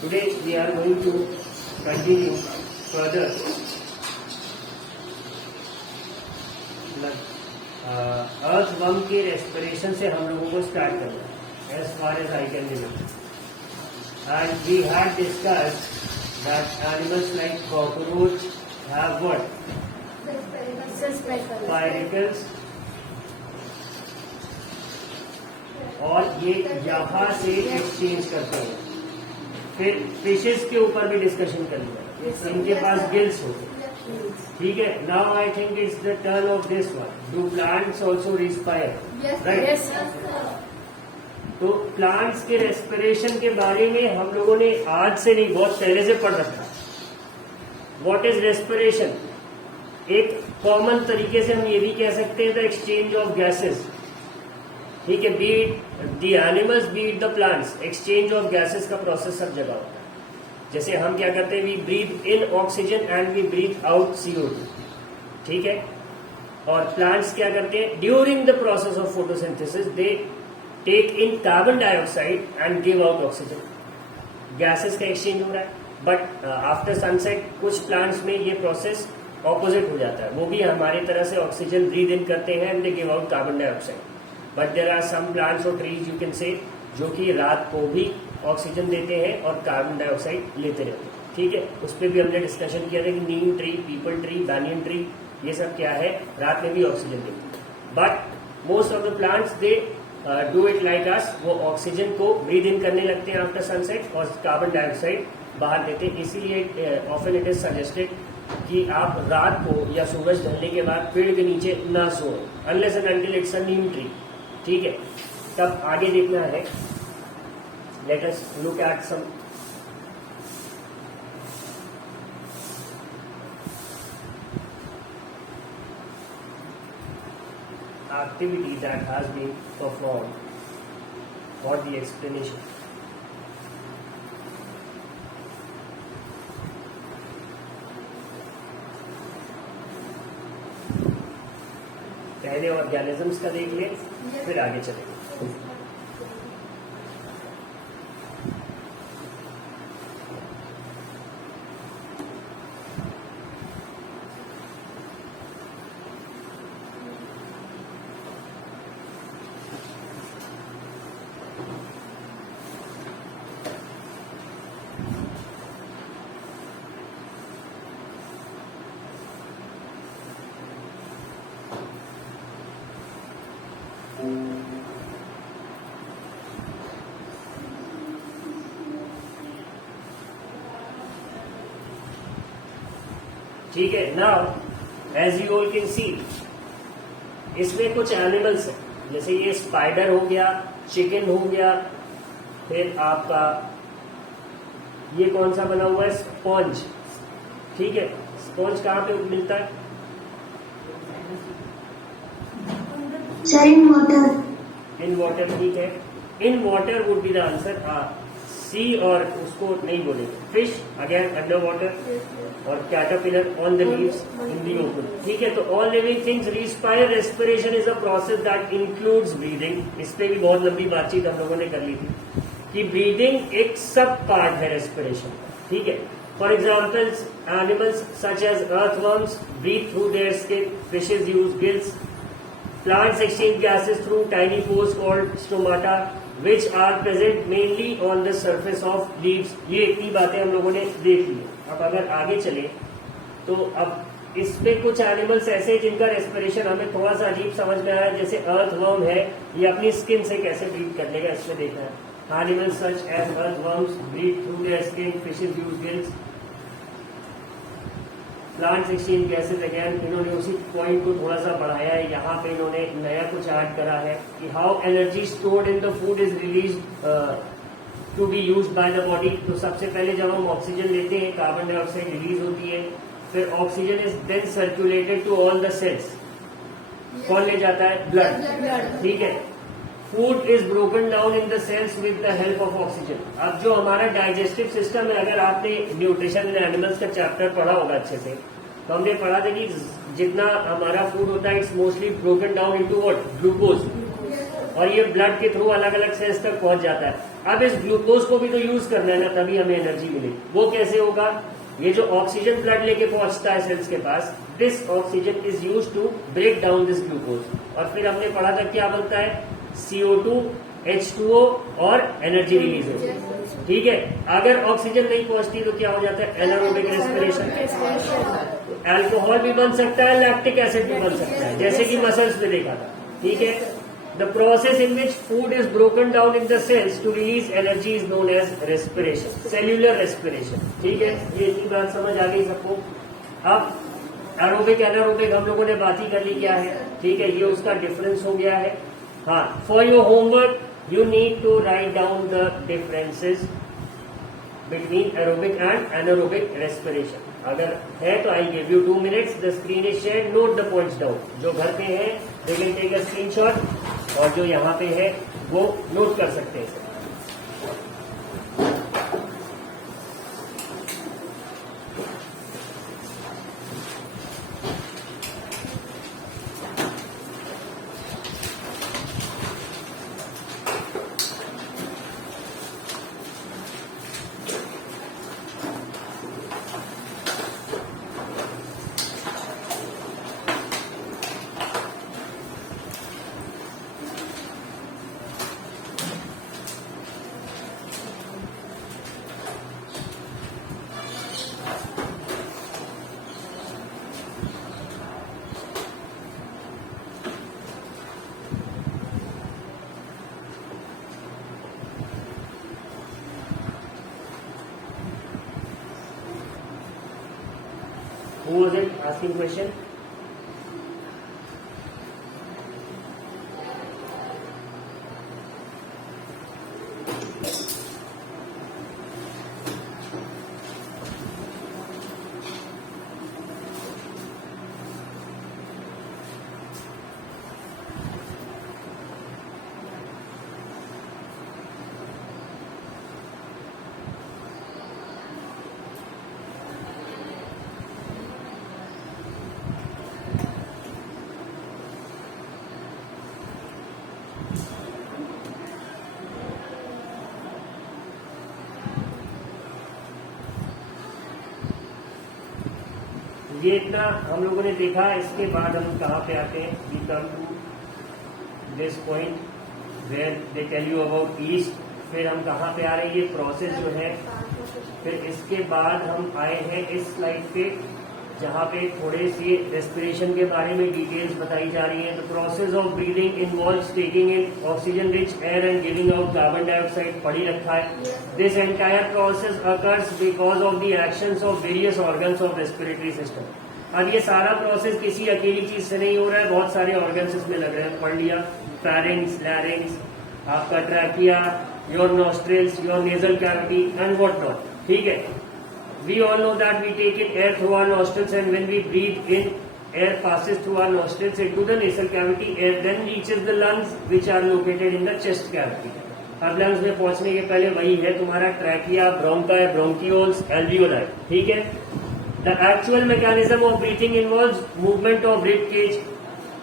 Today we are going to continue further earthworm के respiration से हम लोगों को स्टार्ट करना है as far as I can remember and we had discussed that animals like cockroach have what spiracles और ये यहाँ से एक्सचेंज करते हैं। फिर फिशेस के ऊपर भी डिस्कशन कर लिया, इनके पास गिल्स होते हैं, ठीक है। Now I think it's the turn off this one. Do plants also respire, right? तो प्लांट्स के रेस्पिरेशन के बारे में हम लोगों ने आज से नहीं, बहुत पहले से पढ़ रखा। What is respiration? एक कॉमन तरीके से हम ये भी कह सकते हैं द एक्सचेंज ऑफ गैसेस, ठीक है। Be it the animals, be it the plants, exchange of gases का प्रोसेस सब जगह होता है। जैसे हम क्या करते हैं, we breathe in oxygen and we breathe out CO2, ठीक है। और प्लांट्स क्या करते हैं, during the process of photosynthesis they take in carbon dioxide and give out oxygen. Gases का एक्सचेंज हो रहा है, बट आफ्टर सनसेट कुछ प्लांट्स में ये प्रोसेस ऑपोजिट हो जाता है, वो भी हमारी तरह से ऑक्सीजन ब्रीथ इन करते हैं and they give out carbon dioxide. But there are some plants और ट्रीज यू कैन से जो कि रात को भी ऑक्सीजन देते हैं और कार्बन डाइऑक्साइड लेते रहते हैं, ठीक है। उस पर भी हमने डिस्कशन किया था कि neem tree, peepal tree, banyan tree, ये सब क्या है, रात में भी ऑक्सीजन देते हैं। But most of the plants they do it like us, वो ऑक्सीजन को ब्रीथ इन करने लगते हैं आफ्टर सनसेट और कार्बन डाइऑक्साइड बाहर देते हैं। इसीलिए ऑफन इट इज सजेस्टेड कि आप रात को या सूरज ढलने के बाद पेड़ के नीचे ना सोएं, unless and until it's a neem tree, ठीक है। तब आगे देखना है, let us look at some activity that has been performed for the explanation. पहले ऑर्गेनिजम्स का देख ले, फिर आगे चलेंगे। ठीक है। Now as you all can see, इसमें कुछ एनिमल्स हैं, जैसे ये स्पाइडर हो गया, चिकन हो गया, फिर आपका ये कौन सा बना हुआ है, स्पॉन्ज, ठीक है। स्पॉन्ज कहाँ पे मिलता है? In water. इन वाटर, ठीक है। In water would be the answer. सी और उसको नहीं बोलेंगे, फिश अगेन अंडर वाटर, और caterpillar on the leaves in the open, ठीक है। तो all living things respire. Respiration is a process that includes breathing. इस पे भी बहुत लंबी बातचीत हम लोगों ने कर ली थी कि ब्रीदिंग एक सब पार्ट है रेस्पिरेशन का, ठीक है। For examples animals such as earthworms breathe through their skin, fishes use gills, plants exchange gases through tiny pores called stomata which are present mainly on the surface of leaves। ये इतनी बातें हम लोगों ने देख ली। अब अगर आगे चले तो अब इसमें कुछ एनिमल्स ऐसे हैं जिनका रेस्पिरेशन हमें थोड़ा सा अजीब समझ में आया, जैसे अर्थवर्म है, ये अपनी स्किन से कैसे ब्रीथ कर लेगा, इसमें देखना है। Animals such as earthworms breathe through their skin, fishes use gills, plants exchange gases. Again इन्होंने उसी पॉइंट को थोड़ा सा बढ़ाया है, यहाँ पे इन्होंने नया कुछ ऐड करा है कि how energy stored in the food is release to be use by the body. तो सबसे पहले जब हम ऑक्सीजन लेते हैं, कार्बन डाइऑक्साइड रिलीज होती है, फिर oxygen is then circulated to all the cells. कौन ले जाता है? ब्लड, ठीक है। Food is broken down in the cells with the help of oxygen. अब जो हमारा डाइजेस्टिव सिस्टम है, अगर आपने न्यूट्रिशन इन एनिमल्स का चैप्टर पढ़ा होगा अच्छे से, तो हमने पढ़ा था कि जितना हमारा फूड होता है it's mostly broken down into what, glucose, और ये ब्लड के थ्रू अलग अलग सेल्स तक पहुंच जाता है। अब इस ग्लूकोज को भी तो यूज करना है ना, तभी हमें एनर्जी मिलेगी। वो कैसे होगा? ये जो ऑक्सीजन ब्लड लेके पहुंचता है सेल्स के पास, this oxygen is use to break down this glucose. और फिर हमने पढ़ा था क्या बनता है? CO2, H2O और एनर्जी रिलीज होती है। ठीक है, अगर ऑक्सीजन नहीं पहुंचती तो क्या हो जाता है? Anaerobic respiration. अल्कोहल भी बन सकता है, लैक्टिक एसिड भी बन सकता है, जैसे कि मसल्स में देखा था। ठीक है, the process in which food is broken down in the cells to release energy is known as respiration, cellular respiration. ठीक है, ये इतनी बात समझ आ गई सबको। अब एरोबिक एनारोबिक हम लोगों ने बात ही कर ली क्या है। ठीक है, ये उसका डिफरेंस हो गया है। हाँ, for your homework you need to write down the differences between aerobic and anaerobic respiration. अगर है तो I give you 2 minutes. The screen is shared. Note the points down. जो घर पे है they can take a screenshot, और जो यहाँ पे है वो नोट कर सकते हैं। Who was it asking question? ये इतना हम लोगों ने देखा। इसके बाद हम कहाँ पे आते हैं? We come to this point where they tell you about yeast. फिर हम कहाँ पे आ रहे हैं? ये प्रोसेस जो है। फिर इसके बाद हम आए हैं इस स्लाइड पे, जहाँ पे थोड़े से रेस्पिरेशन के बारे में डिटेल्स बताई जा रही है। The process of breathing involves taking in oxygen rich air and giving out carbon dioxide, पढ़ी रखा है। This entire process occurs because of the actions of various organs of respiratory system. अब ये सारा प्रोसेस किसी अकेली चीज से नहीं हो रहा है, बहुत सारे ऑर्गन्स इसमें लग रहे हैं। पढ़ लिया, फेरिंग्स, लैरिंग्स, आपका trachea, your nostrils, your nasal cavity and what not. ठीक है, we all know that we take in air through our nostrils, and when we breathe in, air passes through our nostrils into the nasal cavity. Air then reaches the lungs, which are located in the chest cavity. अब lungs में पहुंचने के पहले वही है तुम्हारा trachea, bronchi, bronchioles, alveoli. ठीक है, the actual mechanism of breathing involves movement of rib cage.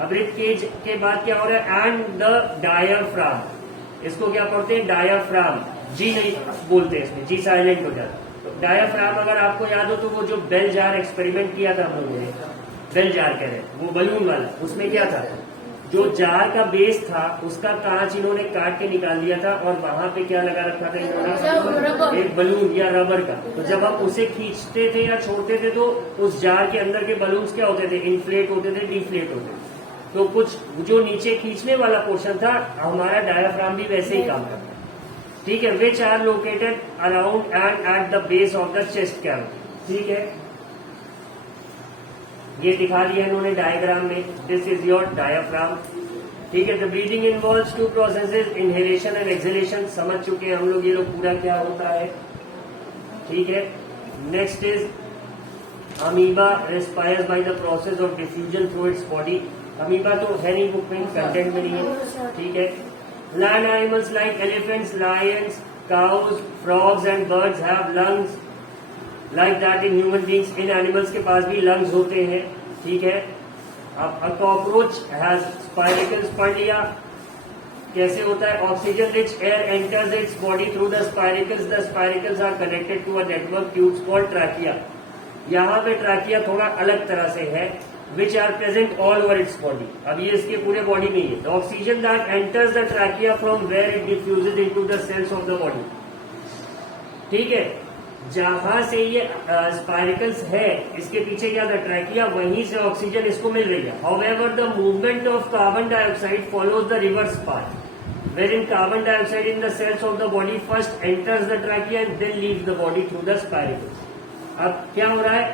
अब रिब केज के बाद क्या हो रहा है? And the diaphragm. इसको क्या पढ़ते हैं? डायाफ्राम। जी नहीं बोलते इसमें, जी साइलेंट हो जाता है। डायाफ्राम अगर आपको याद हो तो वो जो बेल जार एक्सपेरिमेंट किया था हम लोगों ने, बेल जार कह रहे हैं, वो बलून वाला, उसमें क्या था? जो जार का बेस था उसका कांच इन्होंने काट के निकाल दिया था, और वहां पे क्या लगा रखा था इन्होंने? एक बलून या रबर का। तो जब आप उसे खींचते थे या छोड़ते थे तो उस जार के अंदर के बलून्स क्या होते थे? इन्फ्लेट होते थे, डिफ्लेट होते थे। तो कुछ जो नीचे खींचने वाला पोर्शन था, हमारा डायाफ्राम भी वैसे ही काम करता है। ठीक है, which are located around and at the base of the chest cavity. ठीक है, ये दिखा दिया इन्होंने डायग्राम में। This is your diaphragm. ठीक है, the breathing involves 2 processes, inhalation and exhalation. समझ चुके हैं हम लोग ये लोग पूरा क्या होता है। ठीक है, next is amoeba respires by the process of diffusion through its body. Amoeba तो है नहीं बुक में, कंटेंट में नहीं है। ठीक है, land animals like elephants, lions, cows, frogs and birds have lungs like that in human beings. In animals के पास भी lungs होते हैं। ठीक है, अब a cockroach has spiracles, पढ़ लिया। कैसे होता है? Oxygen rich air enters its body through the spiracles are connected to a network tubes called trachea. यहाँ पे ट्रैकिया थोड़ा अलग तरह से है, which are present all over its body. अब ये इसके पूरे बॉडी में है। The oxygen that enters the trachea from where it diffuses into the cells of the body. ठीक है, जहां से ये स्पाइरिकल्स है, इसके पीछे क्या था? ट्रैकिया, वहीं से ऑक्सीजन इसको मिल रही है। However the movement of carbon dioxide follows the reverse path, wherein carbon dioxide in the cells of the body first enters the trachea and then leaves the body through the spiracles। अब क्या हो रहा है?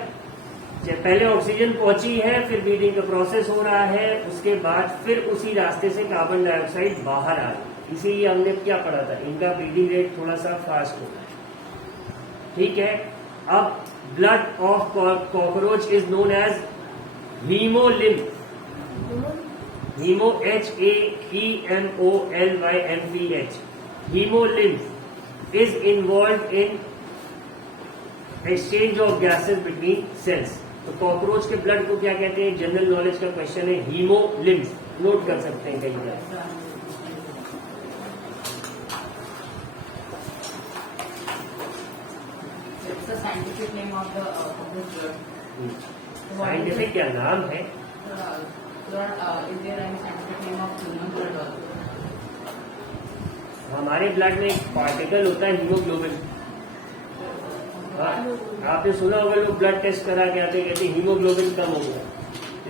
पहले oxygen पहुंची है, फिर breathing का प्रोसेस हो रहा है, उसके बाद फिर उसी रास्ते से कार्बन डाइऑक्साइड बाहर आ रहा है। इसीलिए हमने क्या पढ़ा था, इनका ब्रीदिंग रेट थोड़ा सा फास्ट होता है। ठीक है, अब blood of cockroach is known as haemolymph. Haemo HAEMOLYMPH। Haemolymph is involve in exchange of gases between cells. तो कॉकरोच के ब्लड को क्या कहते हैं? जनरल नॉलेज का क्वेश्चन है, हीमोलिम्फ। नोट कर सकते हैं कहीं पर। Scientific name of the blood. Scientific क्या नाम है? हमारे ब्लड में एक पार्टिकल होता है हीमोग्लोबिन। आपने सुना होगा, लोग ब्लड टेस्ट करा के आते कहते हीमोग्लोबिन कम हो गया,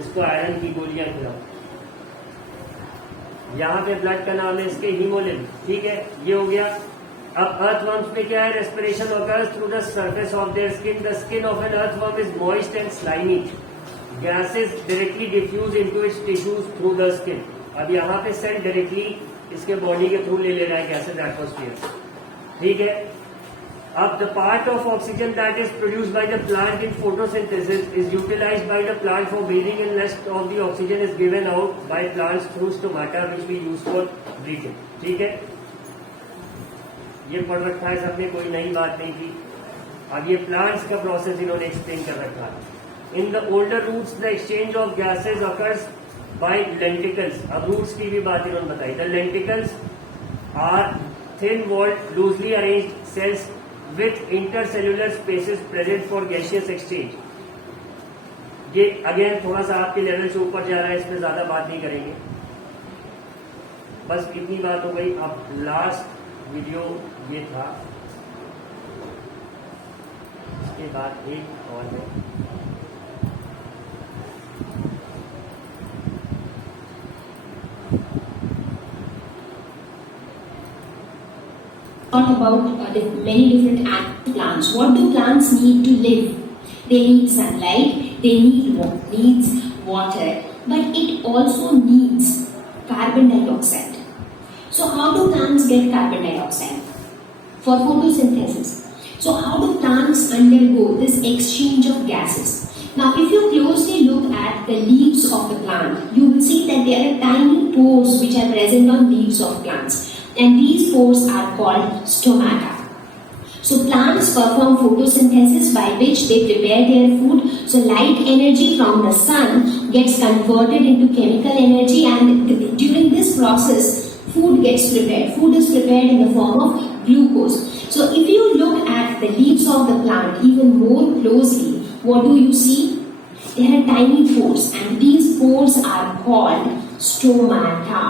इसको आयरन की गोलियां खिलाओ। यहाँ पे ब्लड का नाम है इसके हीमोलिम्फ। ठीक है, ये हो गया। अब अर्थवर्म्स में क्या है? Respiration occurs through the surface of their skin. The skin of an earthworm is moist and slimy. Gases directly diffuse into its tissues through the skin. अब यहाँ पे सेल डायरेक्टली इसके बॉडी के थ्रू ले रहा है गैसेज एटमोस्फियर। ठीक है, अब the part of oxygen that is produced by the plant in photosynthesis is utilized by the plant for breathing and rest of the oxygen is given out by plants through stomata which we use for breathing. ठीक है, ये पढ़ रखा है सबने, कोई नई बात नहीं थी। अब ये प्लांट्स का प्रोसेस इन्होंने एक्सप्लेन कर रखा है। In the older roots the exchange of gases occurs by lenticels. अब रूट्स की भी बात इन्होंने बताई। The lenticels are thin walled loosely arranged cells with intercellular spaces present for gaseous exchange. ये अगेन थोड़ा सा आपके लेवल से ऊपर जा रहा है, इसमें ज्यादा बात नहीं करेंगे, बस इतनी बात हो गई। अब लास्ट वीडियो ये था, इसके बाद एक और है। Talk about many different plants. What do plants need to live? They need sunlight, they needs water, but it also needs carbon dioxide. So how do plants get carbon dioxide? For photosynthesis. So how do plants undergo this exchange of gases? Now if you closely look at the leaves of the plant, you will see that there are tiny pores which are present on leaves of plants. And these pores are called stomata. So plants perform photosynthesis by which they prepare their food. So light energy from the sun gets converted into chemical energy, and during this process food gets prepared. Food is prepared in the form of glucose. So if you look at the leaves of the plant even more closely, what do you see? There are tiny pores, and these pores are called stomata.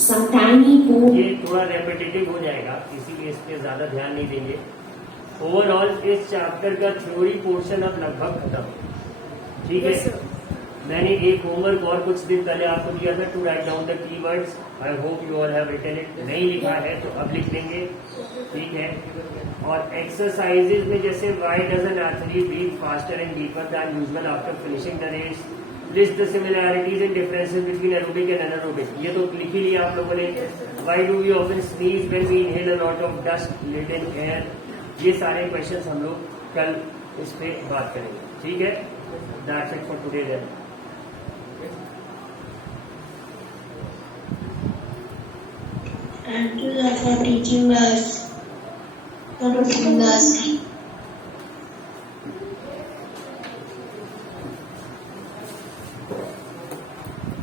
Some tiny pore. ये थोड़ा repetitive हो जाएगा, इसीलिए इस पे ज्यादा ध्यान नहीं देंगे। ओवरऑल इस चैप्टर का थ्योरी पोर्शन अब लगभग खत्म। ठीक है, मैंने एक होमवर्क और कुछ दिन पहले आपको दिया था, to write down the keywords. I hope you all have written it. नहीं लिखा है तो अब लिख लेंगे। ठीक है, और एक्सरसाइजेज में जैसे why does an athlete breathe faster and deeper than usual after finishing the race, list the similarities and differences between aerobic and anaerobic. ये तो लिख ही लिया आप लोगों ने। Why do we often sneeze when we inhale a lot of dust laden air. ये सारे क्वेश्चंस हम लोग कल इस पे बात करेंगे। ठीक है, that's it for today then. Thank you for teaching us.